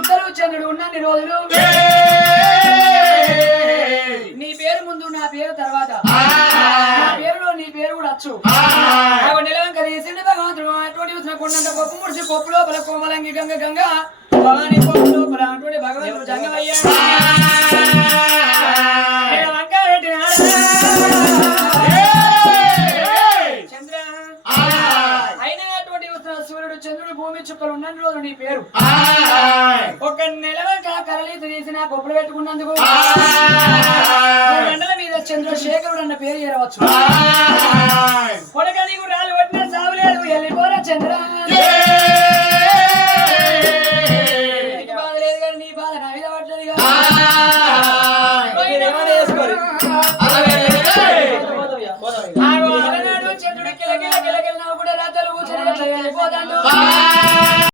చుక్కలు చంద్రుడు ఉన్నన్ని రోజులు నీ పేరు ముందు నా పేరు తర్వాత నా పేరులో నీ పేరు కూడా వచ్చు నిలవంక తీసిండు భగవంతుడు అటువంటి చూసిన కొండంత పప్పు ముడిసి పప్పు లోపల కోమలంగి గంగ గంగ భవాని పప్పు లోపల అటువంటి భగవంతుడు జంగమయ్యా చంద్ర అయినటువంటి సూర్యుడు చంద్రుడు భూమి చుక్కలు ఉన్న రోజు నీ పేరు ఒక నెలవంక కరళీత తీసి నాకు ఒప్పుడు పెట్టుకున్నందుకు గంటల మీద చంద్రశేఖరుడు అన్న పేరు చేరవచ్చు కొడక నీకు రాళ్ళు కొట్టిన సాగులేదు వెళ్ళిపోరా చంద్ర బాధ లేదు కానీ నీ బాధ నా మీద పడ్డదిగా చంద్రుడు కిలకిల కిలకిల కూడా రాతలు వెళ్ళిపోతాడు